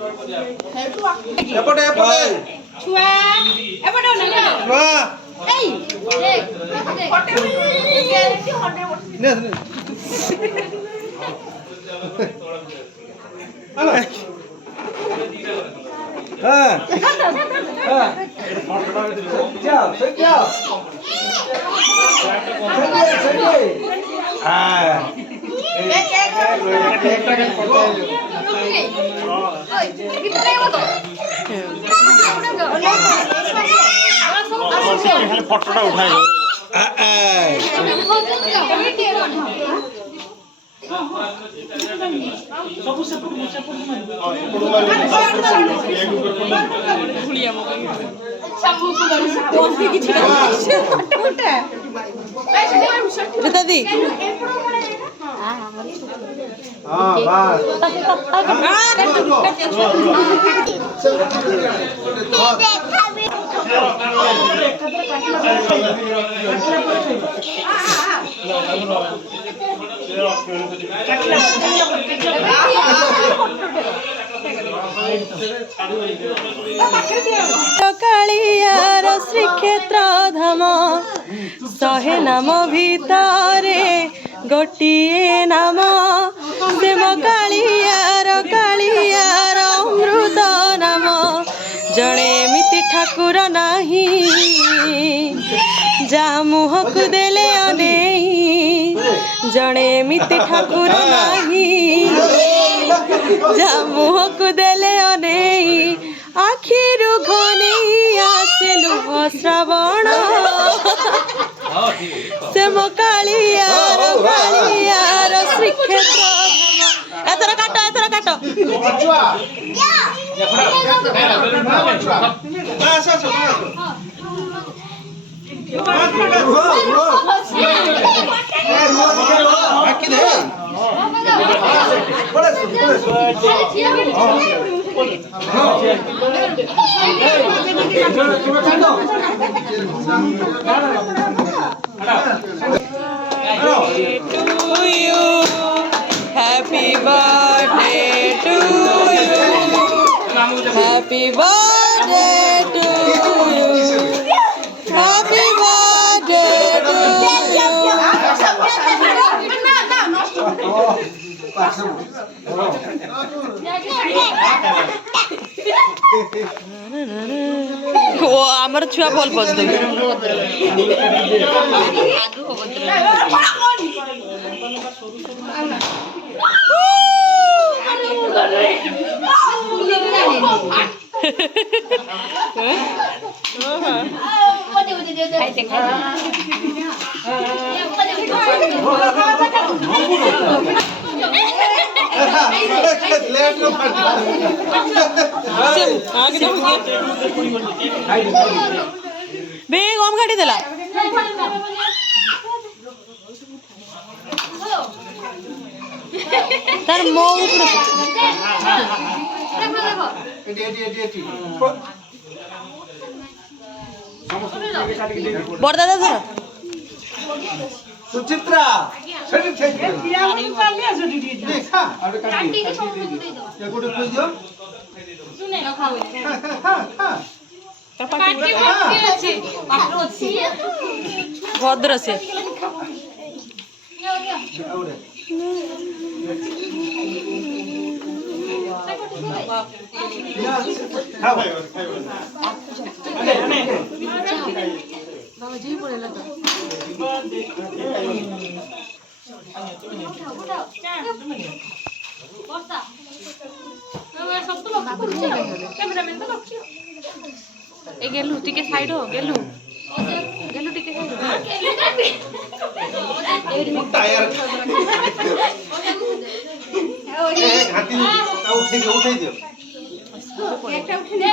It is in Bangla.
এপটে এপটে ছুয়া এপটে না ছুয়া এই দেখ ফটো নে নে হ্যালো হ্যাঁ হ্যাঁ ফটোটা যাও যাও হ্যাঁ ফটোটা উঠাই দাদি কালিয়ার শ্রীক্ষেত্র ধাম শহে নাম ভিতরে গোটিয়ে নাম প্রেম কালিয়ার অমৃত নাম জଣେ ଏମିତି ଠାକୁର ନାହିଁ ଯାହା ମୁହଁକୁ ଦେଲେ ଅନେଇ ଜଣେ ଏମିତି ଠାକୁର ନାହିଁ ଯାହା ମୁହଁକୁ ଦେଲେ ଅନେଇ ଆଖିରୁ ଘନେଇ ଆସେ ଲୁହ ଶ୍ରାବଣ ସେ ମୋ କାଳିଆର ଶ୍ରୀକ୍ଷେତ୍ର ଏଥର କାଟ Happy birthday to you. Happy birthday to you. Happy birthday to you. ও আমার ছুয়া বল বজতে বেগ কম কাটি দেলা তার মৌ বড় দাদা ধর সুচিত্রা সেটি ঠিক দেখা আর কাটি এগুলো কই দিও শুনে না খাও কাটি বসে আছে পাত্র আছে ভদ্র আছে বাবাজি পড়ে লাগা বর্ষা সব তো লক্ষ্য করছো ক্যামেরাম্যান তো লক্ষ্য এ গেলু টিকে সাইড হো গেলু টিকে সাইড হো টায়ার ঘাটি উঠে দিও একটা উঠে দিও